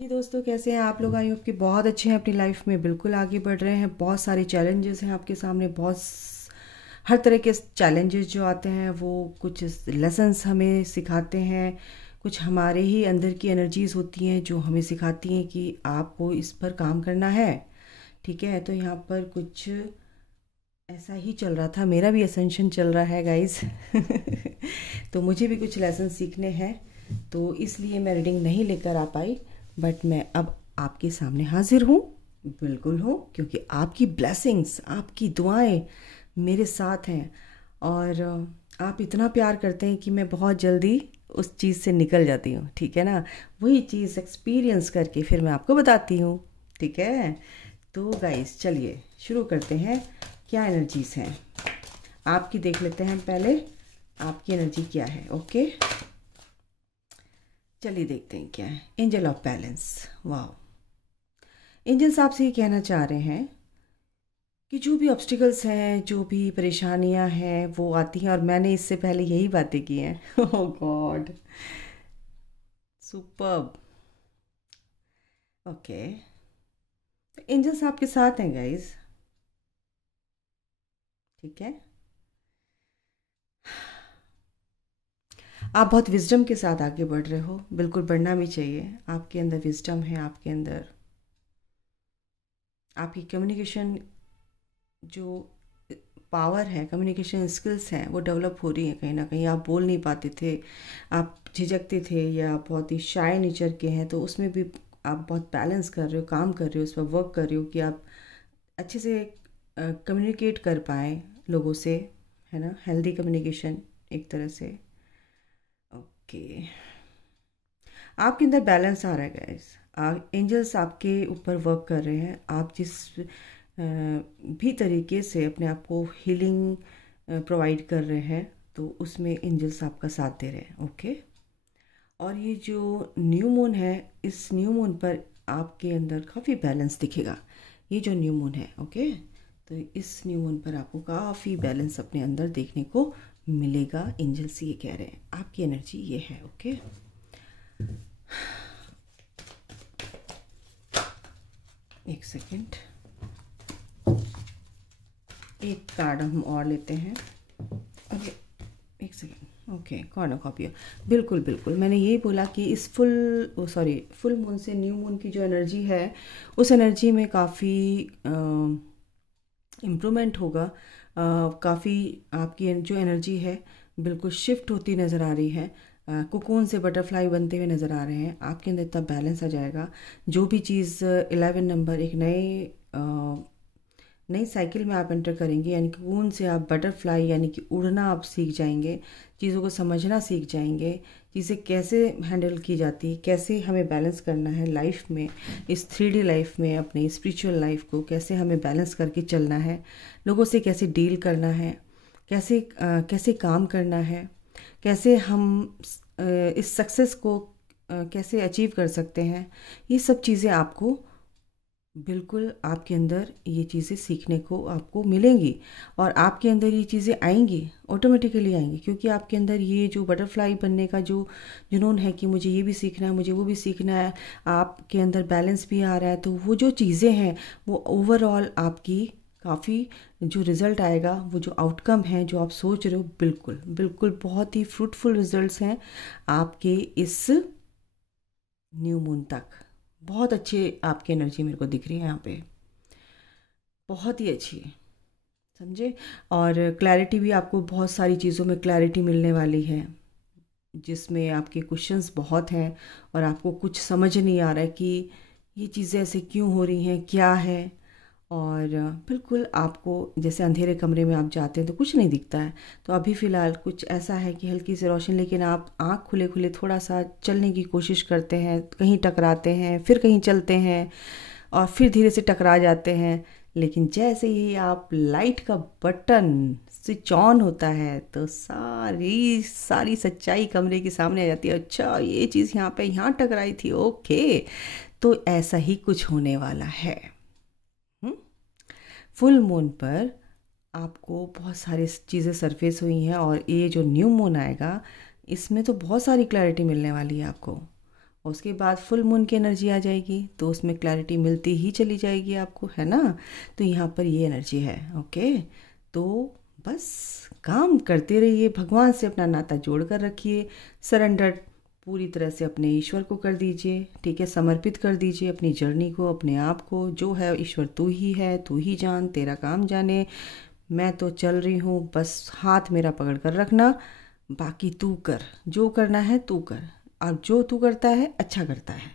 जी दोस्तों, कैसे हैं आप लोग? आई होप कि बहुत अच्छे हैं, अपनी लाइफ में बिल्कुल आगे बढ़ रहे हैं। बहुत सारे चैलेंजेस हैं आपके सामने, हर तरह के चैलेंजेस जो आते हैं वो कुछ लेसन्स हमें सिखाते हैं। कुछ हमारे ही अंदर की एनर्जीज होती हैं जो हमें सिखाती हैं कि आपको इस पर काम करना है। ठीक है, तो यहाँ पर कुछ ऐसा ही चल रहा था, मेरा भी असेंशन चल रहा है गाइस। तो मुझे भी कुछ लेसन सीखने हैं, तो इसलिए मैं रीडिंग नहीं लेकर आ पाई। बट मैं अब आपके सामने हाजिर हूँ, बिल्कुल हूँ, क्योंकि आपकी ब्लेसिंग्स, आपकी दुआएं मेरे साथ हैं। और आप इतना प्यार करते हैं कि मैं बहुत जल्दी उस चीज़ से निकल जाती हूँ। ठीक है ना, वही चीज़ एक्सपीरियंस करके फिर मैं आपको बताती हूँ। ठीक है, तो गाइस चलिए शुरू करते हैं। क्या एनर्जीज हैं आपकी, देख लेते हैं पहले आपकी एनर्जी क्या है। ओके, चलिए देखते हैं क्या है। Angel of balance. वाह, एंजल्स आपसे ये कहना चाह रहे हैं कि जो भी ऑब्स्टिकल्स हैं, जो भी परेशानियां हैं वो आती हैं, और मैंने इससे पहले यही बातें की हैं। ओह गॉड, सुपर्ब। ओके, तो एंजल्स आपके साथ हैं गाइस। ठीक है, आप बहुत विजडम के साथ आगे बढ़ रहे हो, बिल्कुल बढ़ना भी चाहिए। आपके अंदर विजडम है, आपके अंदर आपकी कम्युनिकेशन जो पावर है, कम्युनिकेशन स्किल्स हैं, वो डेवलप हो रही हैं। कहीं ना कहीं आप बोल नहीं पाते थे, आप झिझकते थे या बहुत ही शाय नेचर के हैं, तो उसमें भी आप बहुत बैलेंस कर रहे हो, काम कर रहे हो, उस पर वर्क कर रहे हो कि आप अच्छे से कम्युनिकेट कर पाएँ लोगों से, है ना, हेल्दी कम्युनिकेशन एक तरह से। ओके, आपके अंदर बैलेंस आ रहा है गाइस। एंजल्स आपके ऊपर वर्क कर रहे हैं। आप जिस भी तरीके से अपने आप को हीलिंग प्रोवाइड कर रहे हैं, तो उसमें एंजल्स आपका साथ दे रहे हैं। ओके, और ये जो न्यू मून है, इस न्यू मून पर आपके अंदर काफ़ी बैलेंस दिखेगा। ये जो न्यू मून है, ओके, तो इस न्यू मून पर आपको काफ़ी बैलेंस अपने अंदर देखने को मिलेगा। एंजल्स ये कह रहे हैं, आपकी एनर्जी ये है। ओके, एक सेकेंड, एक कार्ड हम और लेते हैं। ओके, एक सेकेंड। Okay, corner copy. बिल्कुल बिल्कुल, मैंने यही बोला कि इस फुल मून से न्यू मून की जो एनर्जी है, उस एनर्जी में काफ़ी इम्प्रूवमेंट होगा। काफ़ी आपकी जो एनर्जी है बिल्कुल शिफ्ट होती नज़र आ रही है। कोकोन से बटरफ्लाई बनते हुए नज़र आ रहे हैं। आपके अंदर इतना बैलेंस आ जाएगा। जो भी चीज़ 11 नंबर, एक नई साइकिल में आप एंटर करेंगे, यानी कि कोकोन से आप बटरफ्लाई यानी कि उड़ना आप सीख जाएंगे, चीज़ों को समझना सीख जाएंगे, चीज़ें कैसे हैंडल की जाती, कैसे हमें बैलेंस करना है लाइफ में, इस 3D लाइफ में, अपनी स्पिरिचुअल लाइफ को कैसे हमें बैलेंस करके चलना है, लोगों से कैसे डील करना है, कैसे काम करना है, कैसे हम इस सक्सेस को कैसे अचीव कर सकते हैं। ये सब चीज़ें आपको बिल्कुल आपके अंदर ये चीज़ें सीखने को आपको मिलेंगी, और आपके अंदर ये चीज़ें आएंगी, ऑटोमेटिकली आएंगी, क्योंकि आपके अंदर ये जो बटरफ्लाई बनने का जो जुनून है कि मुझे ये भी सीखना है, मुझे वो भी सीखना है, आपके अंदर बैलेंस भी आ रहा है, तो वो जो चीज़ें हैं वो ओवरऑल आपकी काफ़ी जो रिज़ल्ट आएगा, वो जो आउटकम है जो आप सोच रहे हो, बिल्कुल बिल्कुल बहुत ही फ्रूटफुल रिजल्ट्स हैं आपके इस न्यू मून तक। बहुत अच्छी आपकी एनर्जी मेरे को दिख रही है यहाँ पे, बहुत ही अच्छी है, समझे। और क्लैरिटी भी, आपको बहुत सारी चीज़ों में क्लैरिटी मिलने वाली है, जिसमें आपके क्वेश्चंस बहुत हैं और आपको कुछ समझ नहीं आ रहा है कि ये चीज़ें ऐसे क्यों हो रही हैं, क्या है। और बिल्कुल आपको, जैसे अंधेरे कमरे में आप जाते हैं तो कुछ नहीं दिखता है, तो अभी फ़िलहाल कुछ ऐसा है कि हल्की सी रोशनी, लेकिन आप आँख खुले खुले थोड़ा सा चलने की कोशिश करते हैं, कहीं टकराते हैं, फिर कहीं चलते हैं, और फिर धीरे से टकरा जाते हैं। लेकिन जैसे ही आप लाइट का बटन स्विच ऑन होता है, तो सारी सारी सच्चाई कमरे के सामने आ जाती है। अच्छा, ये चीज़ यहाँ पे यहाँ टकराई थी, ओके, तो ऐसा ही कुछ होने वाला है। फुल मून पर आपको बहुत सारी चीज़ें सरफेस हुई हैं, और ये जो न्यू मून आएगा, इसमें तो बहुत सारी क्लैरिटी मिलने वाली है आपको। और उसके बाद फुल मून की एनर्जी आ जाएगी, तो उसमें क्लैरिटी मिलती ही चली जाएगी आपको, है ना। तो यहाँ पर ये एनर्जी है। ओके, तो बस काम करते रहिए, भगवान से अपना नाता जोड़ कर रखिए, सरेंडर पूरी तरह से अपने ईश्वर को कर दीजिए, ठीक है। समर्पित कर दीजिए अपनी जर्नी को, अपने आप को। जो है ईश्वर तू ही है, तू ही जान, तेरा काम जाने, मैं तो चल रही हूँ, बस हाथ मेरा पकड़ कर रखना, बाकी तू कर, जो करना है तू कर। अब जो तू करता है अच्छा करता है,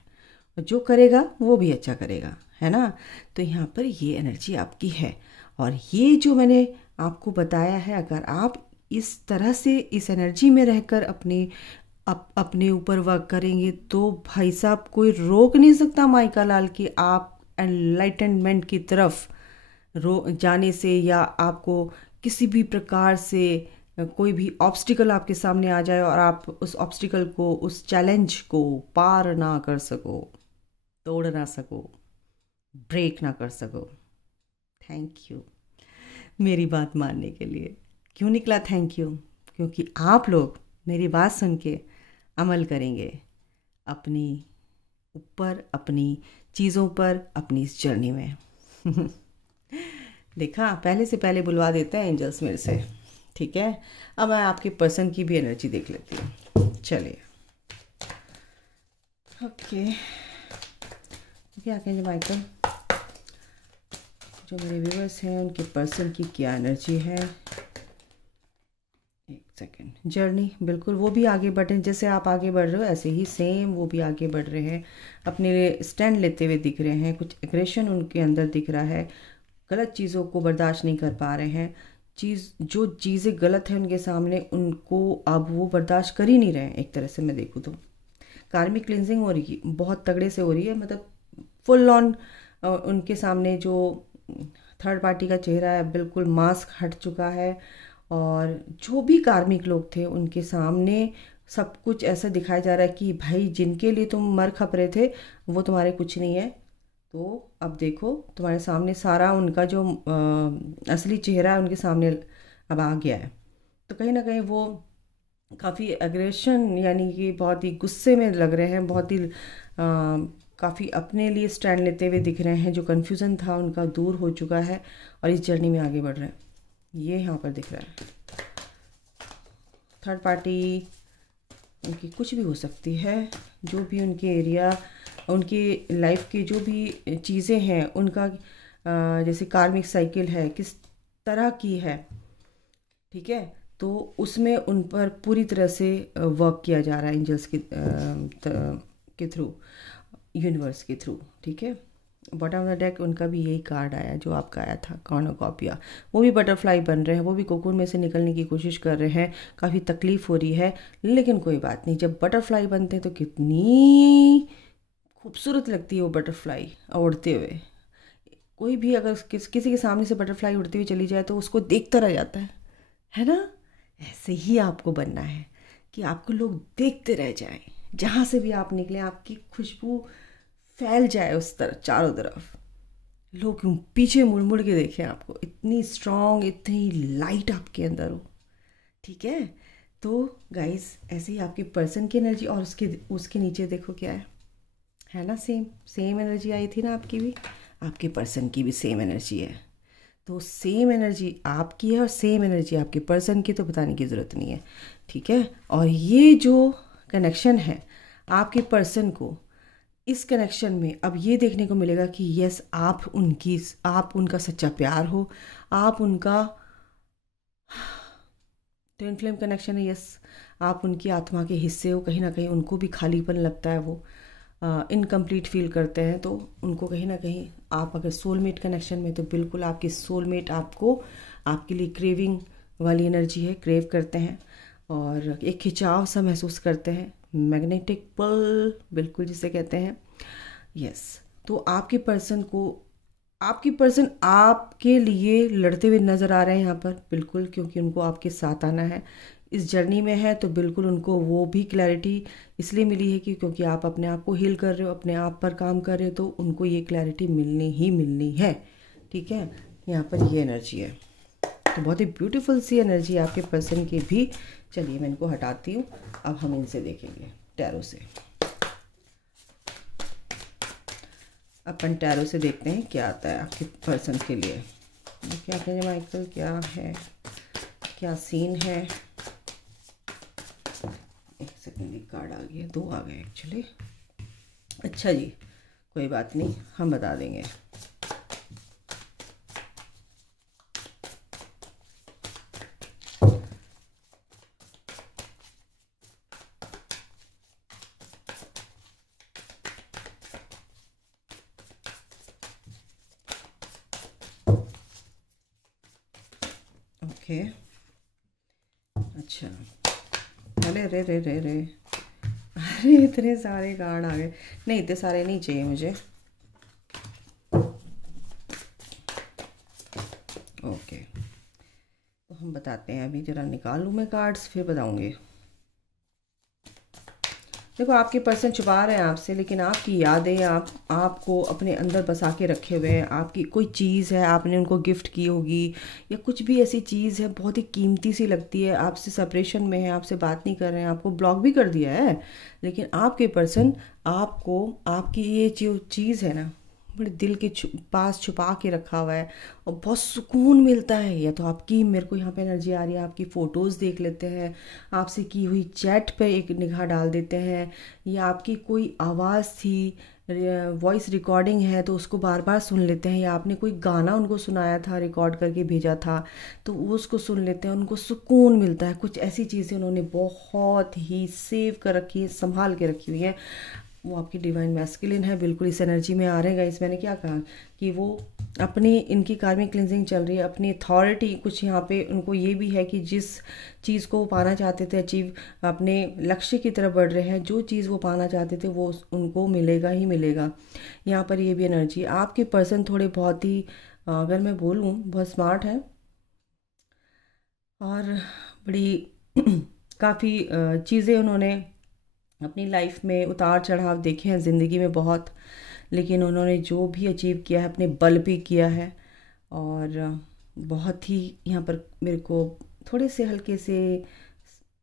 और जो करेगा वो भी अच्छा करेगा, है ना। तो यहाँ पर ये एनर्जी आपकी है, और ये जो मैंने आपको बताया है, अगर आप इस तरह से इस एनर्जी में रहकर अपने ऊपर वर्क करेंगे, तो भाई साहब कोई रोक नहीं सकता माइका लाल की आप एनलाइटनमेंट की तरफ जाने से, या आपको किसी भी प्रकार से कोई भी ऑब्स्टिकल आपके सामने आ जाए और आप उस ऑब्स्टिकल को, उस चैलेंज को पार ना कर सको, तोड़ ना सको, ब्रेक ना कर सको। थैंक यू मेरी बात मानने के लिए। क्यों निकला थैंक यू? क्योंकि आप लोग मेरी बात सुन के अमल करेंगे अपनी ऊपर, अपनी चीज़ों पर, अपनी इस जर्नी में। देखा, पहले से पहले बुलवा देते हैं एंजल्स मेरे से, ठीक है। अब मैं आपके पर्सन की भी एनर्जी देख लेती हूँ, चलिए। ओके, क्या कहेंगे माइकल, जो मेरे व्यूअर्स हैं उनके पर्सन की क्या एनर्जी है। एक सेकेंड। जर्नी, बिल्कुल वो भी आगे बढ़े, जैसे आप आगे बढ़ रहे हो ऐसे ही सेम वो भी आगे बढ़ रहे हैं, अपने लिए स्टैंड लेते हुए दिख रहे हैं। कुछ एग्रेशन उनके अंदर दिख रहा है, गलत चीज़ों को बर्दाश्त नहीं कर पा रहे हैं। जो चीज़ें गलत हैं उनके सामने, उनको अब वो बर्दाश्त कर ही नहीं रहे हैं। एक तरह से मैं देखूँ तो कार्मिक क्लिनजिंग हो रही है, बहुत तगड़े से हो रही है, मतलब फुल ऑन उनके सामने जो थर्ड पार्टी का चेहरा है, बिल्कुल मास्क हट चुका है, और जो भी कार्मिक लोग थे उनके सामने सब कुछ ऐसा दिखाया जा रहा है कि भाई जिनके लिए तुम मर खप रहे थे वो तुम्हारे कुछ नहीं है। तो अब देखो तुम्हारे सामने सारा उनका जो असली चेहरा है उनके सामने अब आ गया है। तो कहीं ना कहीं वो काफ़ी एग्रेशन, यानी कि बहुत ही गुस्से में लग रहे हैं, बहुत ही काफ़ी अपने लिए स्टैंड लेते हुए दिख रहे हैं। जो कन्फ्यूज़न था उनका दूर हो चुका है और इस जर्नी में आगे बढ़ रहे हैं, ये यहाँ पर दिख रहा है। थर्ड पार्टी उनकी कुछ भी हो सकती है, जो भी उनके एरिया, उनकी लाइफ की जो भी चीज़ें हैं उनका जैसे कार्मिक साइकिल है किस तरह की है, ठीक है। तो उसमें उन पर पूरी तरह से वर्क किया जा रहा है एंजल्स के थ्रू, यूनिवर्स के थ्रू, ठीक है। बॉटम ऑफ द डेक उनका भी यही कार्ड आया जो आपका आया था, कॉर्नोकॉपिया। वो भी बटरफ्लाई बन रहे हैं, वो भी कोकून में से निकलने की कोशिश कर रहे हैं। काफ़ी तकलीफ़ हो रही है, लेकिन कोई बात नहीं, जब बटरफ्लाई बनते हैं तो कितनी खूबसूरत लगती है वो बटरफ्लाई उड़ते हुए। कोई भी अगर किसी के सामने से बटरफ्लाई उड़ती हुई चली जाए तो उसको देखता रह जाता है ना। ऐसे ही आपको बनना है कि आपको लोग देखते रह जाएं, जहाँ से भी आप निकले आपकी खुशबू फैल जाए उस तरफ, चारों तरफ लोग पीछे मुड़ मुड़ के देखें आपको, इतनी स्ट्रॉन्ग, इतनी लाइट आपके अंदर हो, ठीक है। तो गाइस ऐसे ही आपके पर्सन की एनर्जी, और उसके नीचे देखो क्या है ना, सेम एनर्जी आई थी ना आपकी भी, आपके पर्सन की भी सेम एनर्जी है। तो सेम एनर्जी आपकी है और सेम एनर्जी आपके पर्सन की, तो बताने की ज़रूरत नहीं है, ठीक है। और ये जो कनेक्शन है आपके पर्सन को, इस कनेक्शन में अब ये देखने को मिलेगा कि यस आप उनका सच्चा प्यार हो, आप उनका ट्विन फ्लेम कनेक्शन है, यस आप उनकी आत्मा के हिस्से हो। कहीं ना कहीं उनको भी खालीपन लगता है, वो इनकम्प्लीट फील करते हैं, तो उनको कहीं ना कहीं आप अगर सोलमेट कनेक्शन में, तो बिल्कुल आपके सोलमेट आपको, आपके लिए क्रेविंग वाली एनर्जी है, क्रेव करते हैं और एक खिंचाव सा महसूस करते हैं, मैग्नेटिक पुल बिल्कुल जिसे कहते हैं, यस। तो आपके पर्सन आपके लिए लड़ते हुए नज़र आ रहे हैं यहाँ पर, बिल्कुल, क्योंकि उनको आपके साथ आना है, इस जर्नी में है। तो बिल्कुल उनको वो भी क्लैरिटी इसलिए मिली है कि क्योंकि आप अपने आप को हील कर रहे हो, अपने आप पर काम कर रहे हो, तो उनको ये क्लैरिटी मिलनी है, ठीक है। यहाँ पर ये एनर्जी है, तो बहुत ही ब्यूटीफुल सी एनर्जी आपके पर्सन की भी। चलिए मैं इनको हटाती हूँ, अब हम इनसे देखेंगे टैरो से। अपन टैरो से देखते हैं क्या आता है आपके पर्सन के लिए। क्या कहेंगे माइकल, क्या है, क्या सीन है। एक सेकंड, एक कार्ड आ गया, 2 आ गए एक्चुअली। अच्छा जी, कोई बात नहीं, हम बता देंगे। ओके, अच्छा, अरे रे रे रे रे, अरे इतने सारे कार्ड आ गए। नहीं, इतने सारे नहीं चाहिए मुझे। ओके, तो हम बताते हैं। अभी जरा निकाल लूँ मैं कार्ड्स, फिर बताऊँगी। देखो, आपके पर्सन छुपा रहे हैं आपसे, लेकिन आपकी यादें आपको अपने अंदर बसा के रखे हुए हैं। आपकी कोई चीज़ है, आपने उनको गिफ्ट की होगी, या कुछ भी ऐसी चीज़ है बहुत ही कीमती सी लगती है, आपसे सेपरेशन में है, आपसे बात नहीं कर रहे हैं, आपको ब्लॉक भी कर दिया है, लेकिन आपके पर्सन आपको आपकी ये जो चीज़ है ना, बड़े दिल के पास छुपा के रखा हुआ है, और बहुत सुकून मिलता है। या तो आपकी, मेरे को यहाँ पे एनर्जी आ रही है, आपकी फ़ोटोज़ देख लेते हैं, आपसे की हुई चैट पे एक निगाह डाल देते हैं, या आपकी कोई आवाज़ थी, वॉइस रिकॉर्डिंग है तो उसको बार बार सुन लेते हैं, या आपने कोई गाना उनको सुनाया था, रिकॉर्ड करके भेजा था, तो वो उसको सुन लेते हैं, उनको सुकून मिलता है। कुछ ऐसी चीज़ें उन्होंने बहुत ही सेव कर रखी है, संभाल के रखी हुई है। वो आपकी डिवाइन मैस्कुलिन है, बिल्कुल इस एनर्जी में आ रहेगा। इस मैंने क्या कहा कि वो अपनी, इनकी कार्मिक क्लिनजिंग चल रही है, अपनी अथॉरिटी कुछ यहाँ पे उनको ये भी है कि जिस चीज़ को वो पाना चाहते थे, अचीव, अपने लक्ष्य की तरफ बढ़ रहे हैं, जो चीज़ वो पाना चाहते थे वो उनको मिलेगा ही मिलेगा। यहाँ पर ये भी एनर्जी, आपके पर्सन थोड़े बहुत ही, अगर मैं बोलूँ, बहुत स्मार्ट है, और बड़ी काफ़ी चीज़ें उन्होंने अपनी लाइफ में उतार चढ़ाव देखे हैं ज़िंदगी में बहुत, लेकिन उन्होंने जो भी अचीव किया है अपने बल पे किया है। और बहुत ही यहाँ पर मेरे को थोड़े से हल्के से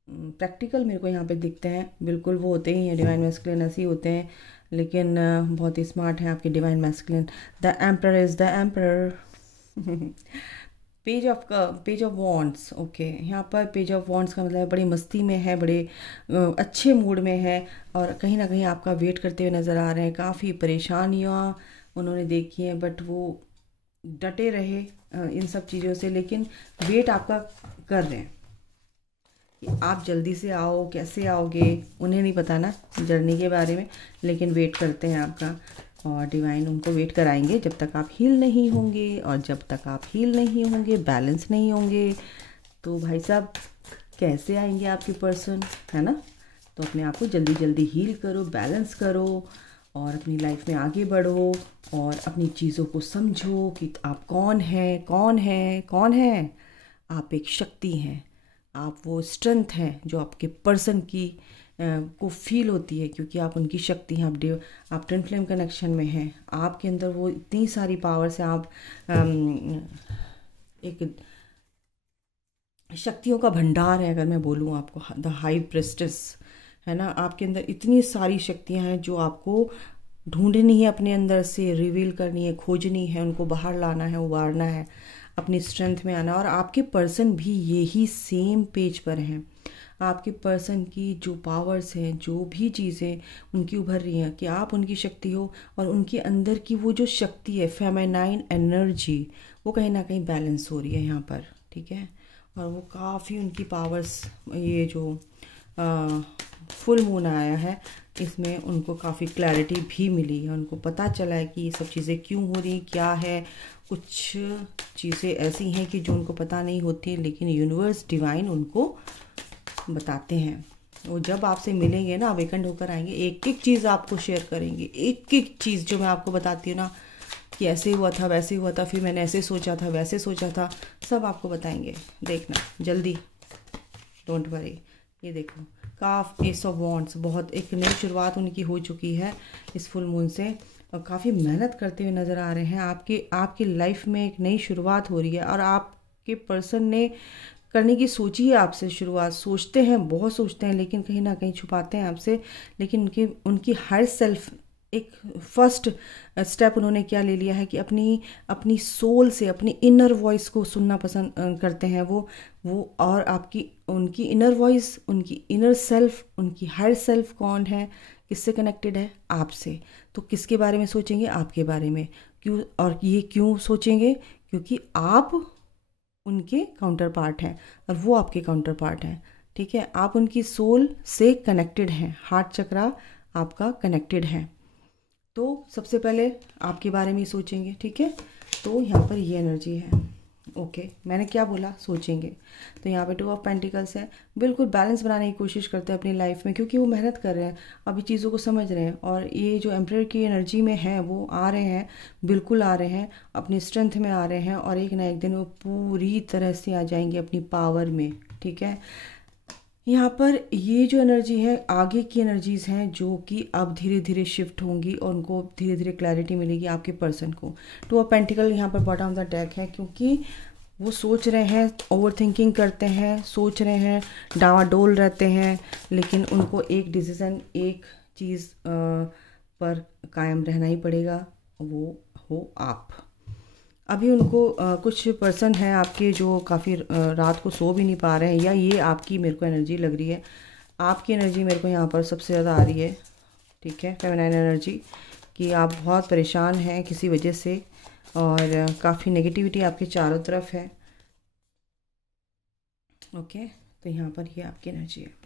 प्रैक्टिकल मेरे को यहाँ पे दिखते हैं। बिल्कुल वो होते ही हैं, डिवाइन मैस्कुलिन ऐसे ही होते हैं, लेकिन बहुत ही स्मार्ट हैं आपके divine masculine. The emperor is the emperor. Page of wands. Okay, यहाँ पर पेज ऑफ वॉन्ड्स का मतलब है बड़ी मस्ती में है, बड़े अच्छे मूड में है, और कहीं ना कहीं आपका वेट करते हुए नज़र आ रहे हैं। काफ़ी परेशानियाँ उन्होंने देखी हैं, बट वो डटे रहे इन सब चीज़ों से, लेकिन वेट आपका कर रहे हैं कि आप जल्दी से आओ। कैसे आओगे उन्हें नहीं पता ना जर्नी के बारे में, लेकिन वेट करते हैं आपका, और डिवाइन उनको वेट कराएंगे जब तक आप हील नहीं होंगे। और जब तक आप हील नहीं होंगे, बैलेंस नहीं होंगे, तो भाई साहब कैसे आएंगे आपके पर्सन, है ना। तो अपने आप को जल्दी जल्दी हील करो, बैलेंस करो, और अपनी लाइफ में आगे बढ़ो, और अपनी चीज़ों को समझो कि आप कौन हैं, कौन है, कौन है। आप एक शक्ति हैं, आप वो स्ट्रेंथ हैं जो आपके पर्सन की को फील होती है, क्योंकि आप उनकी शक्ति हैं। आप ट्विन फ्लेम कनेक्शन में हैं, आपके अंदर वो इतनी सारी पावर्स हैं। आप एक शक्तियों का भंडार है, अगर मैं बोलूँ आपको, द हाई प्रेस्टेस, है ना। आपके अंदर इतनी सारी शक्तियाँ हैं जो आपको ढूंढनी है, अपने अंदर से रिवील करनी है, खोजनी है, उनको बाहर लाना है, उबारना है, अपनी स्ट्रेंथ में आना। और आपके पर्सन भी यही सेम पेज पर हैं। आपके पर्सन की जो पावर्स हैं, जो भी चीज़ें उनकी उभर रही हैं, कि आप उनकी शक्ति हो, और उनके अंदर की वो जो शक्ति है, फेमिनाइन एनर्जी, वो कहीं ना कहीं बैलेंस हो रही है यहाँ पर, ठीक है। और वो काफ़ी उनकी पावर्स, ये जो फुल मून आया है, इसमें उनको काफ़ी क्लैरिटी भी मिली है। उनको पता चला है कि ये सब चीज़ें क्यों हो रही, क्या है। कुछ चीज़ें ऐसी हैं कि जो उनको पता नहीं होती, लेकिन यूनिवर्स, डिवाइन उनको बताते हैं। वो जब आपसे मिलेंगे ना, अवेकंड होकर आएंगे, एक एक चीज़ आपको शेयर करेंगे, एक एक चीज़ जो मैं आपको बताती हूँ ना, कि ऐसे हुआ था, वैसे हुआ था, फिर मैंने ऐसे सोचा था, वैसे सोचा था, सब आपको बताएंगे। देखना जल्दी, डोंट वरी। ये देखो, काफ एस ऑफ वॉन्ड्स, बहुत एक नई शुरुआत उनकी हो चुकी है इस फुल मून से, और काफ़ी मेहनत करते हुए नज़र आ रहे हैं। आपकी लाइफ में एक नई शुरुआत हो रही है, और आपके पर्सन ने करने की सोची है आपसे शुरुआत। सोचते हैं, बहुत सोचते हैं, लेकिन कहीं ना कहीं छुपाते हैं आपसे, लेकिन उनकी हायर सेल्फ एक फर्स्ट स्टेप उन्होंने क्या ले लिया है कि अपनी सोल से, अपनी इनर वॉइस को सुनना पसंद करते हैं वो और आपकी उनकी इनर वॉइस, उनकी इनर सेल्फ, उनकी हायर सेल्फ कौन है, किससे कनेक्टेड है, आपसे। तो किसके बारे में सोचेंगे, आपके बारे में। क्यों, और ये क्यों सोचेंगे, क्योंकि आप उनके काउंटर पार्ट हैं और वो आपके काउंटर पार्ट हैं, ठीक है। आप उनकी सोल से कनेक्टेड हैं, हार्ट चक्रा आपका कनेक्टेड है। तो सबसे पहले आपके बारे में ही सोचेंगे, ठीक है। तो यहाँ पर ये एनर्जी है, ओके। मैंने क्या बोला, सोचेंगे। तो यहाँ पे 2 ऑफ पेंटिकल्स है, बिल्कुल बैलेंस बनाने की कोशिश करते हैं अपनी लाइफ में, क्योंकि वो मेहनत कर रहे हैं, अभी चीज़ों को समझ रहे हैं। और ये जो एम्परर की एनर्जी में है वो आ रहे हैं, बिल्कुल आ रहे हैं, अपनी स्ट्रेंथ में आ रहे हैं, और एक ना एक दिन वो पूरी तरह से आ जाएंगे अपनी पावर में, ठीक है। यहाँ पर ये जो एनर्जी है आगे की एनर्जीज़ हैं जो कि अब धीरे धीरे शिफ्ट होंगी और उनको धीरे धीरे क्लैरिटी मिलेगी आपके पर्सन को। 2 ऑफ पेंटिकल यहाँ पर बॉटम ऑफ द डेक है, क्योंकि वो सोच रहे हैं, ओवर थिंकिंग करते हैं, सोच रहे हैं, डावाडोल रहते हैं, लेकिन उनको एक डिसीज़न, एक चीज़ पर कायम रहना ही पड़ेगा, वो हो आप। अभी उनको कुछ पर्सन हैं आपके जो काफ़ी रात को सो भी नहीं पा रहे हैं, या ये आपकी मेरे को एनर्जी लग रही है, आपकी एनर्जी मेरे को यहाँ पर सबसे ज़्यादा आ रही है, ठीक है, फेमिनाइन एनर्जी, कि आप बहुत परेशान हैं किसी वजह से और काफ़ी नेगेटिविटी आपके चारों तरफ है, ओके। तो यहाँ पर ये आपकी एनर्जी है।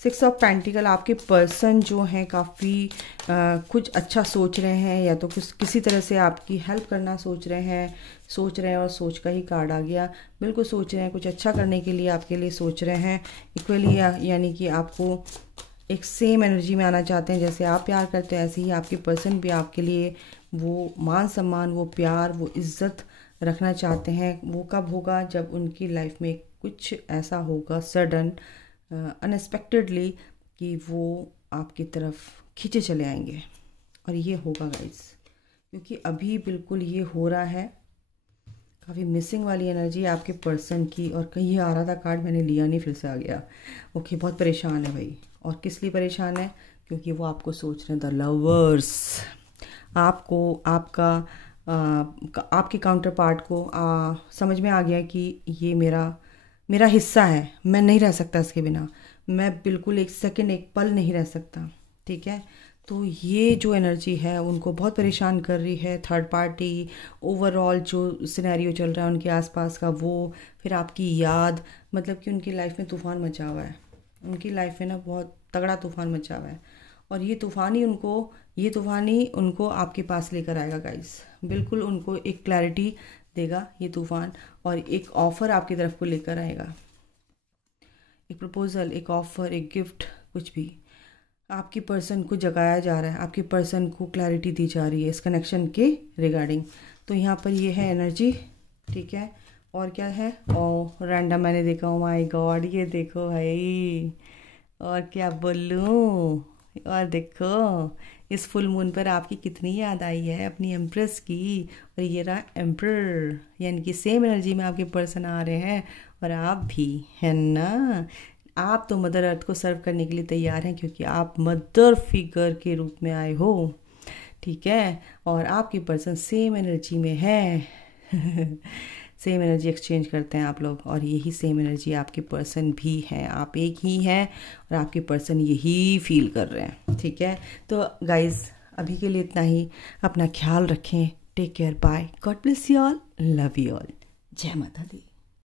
6 ऑफ पेंटिकल, आपके पर्सन जो हैं काफ़ी कुछ अच्छा सोच रहे हैं, या तो कुछ किसी तरह से आपकी हेल्प करना सोच रहे हैं और सोच का ही कार्ड आ गया, बिल्कुल सोच रहे हैं, कुछ अच्छा करने के लिए आपके लिए सोच रहे हैं इक्वली, यानी कि आपको एक सेम एनर्जी में आना चाहते हैं, जैसे आप प्यार करते हैं ऐसे ही आपके पर्सन भी आपके लिए वो मान सम्मान, वो प्यार, वो इज़्ज़त रखना चाहते हैं। वो कब होगा, जब उनकी लाइफ में कुछ ऐसा होगा सडन, अनएक्सपेक्टेडली, कि वो आपकी तरफ खींचे चले आएंगे, और ये होगा गाइस, क्योंकि अभी बिल्कुल ये हो रहा है। काफ़ी मिसिंग वाली एनर्जी है आपके पर्सन की, और कहीं ये आ रहा था कार्ड, मैंने लिया नहीं, फिर से आ गया, ओके। बहुत परेशान है भाई, और किस लिए परेशान है, क्योंकि वो आपको सोच रहे हैं, द लवर्स, आपको आपके काउंटर पार्ट को समझ में आ गया कि ये मेरा हिस्सा है, मैं नहीं रह सकता इसके बिना, मैं बिल्कुल एक सेकंड, एक पल नहीं रह सकता, ठीक है। तो ये जो एनर्जी है उनको बहुत परेशान कर रही है, थर्ड पार्टी, ओवरऑल जो सिनेरियो चल रहा है उनके आसपास का, वो फिर आपकी याद, मतलब कि उनकी लाइफ में तूफ़ान मचा हुआ है, उनकी लाइफ में ना बहुत तगड़ा तूफ़ान मचा हुआ है, और ये तूफ़ान ही उनको आपके पास लेकर आएगा गाइस, बिल्कुल उनको एक क्लैरिटी देगा ये तूफ़ान, और एक ऑफ़र आपकी तरफ को लेकर आएगा, एक प्रपोज़ल, एक ऑफ़र, एक गिफ्ट, कुछ भी आपकी पर्सन को जगाया जा रहा है, आपके पर्सन को क्लैरिटी दी जा रही है इस कनेक्शन के रिगार्डिंग। तो यहाँ पर ये है एनर्जी, ठीक है। और क्या है, और रैंडम मैंने देखा, ओ माय गॉड, ये देखो भाई, और क्या बोलूँ, और देखो इस फुल मून पर आपकी कितनी याद आई है अपनी एम्प्रेस की, और ये रहा एम्पर, यानी कि सेम एनर्जी में आपके पर्सन आ रहे हैं, और आप भी, है ना। आप तो मदर अर्थ को सर्व करने के लिए तैयार हैं, क्योंकि आप मदर फिगर के रूप में आए हो, ठीक है, और आपके पर्सन सेम एनर्जी में है सेम एनर्जी एक्सचेंज करते हैं आप लोग, और यही सेम एनर्जी आपके पर्सन भी हैं, आप एक ही हैं और आपके पर्सन यही फील कर रहे हैं, ठीक है। तो गाइज़ अभी के लिए इतना ही, अपना ख्याल रखें, take care, bye, God bless you all, love you all, जय माता दी।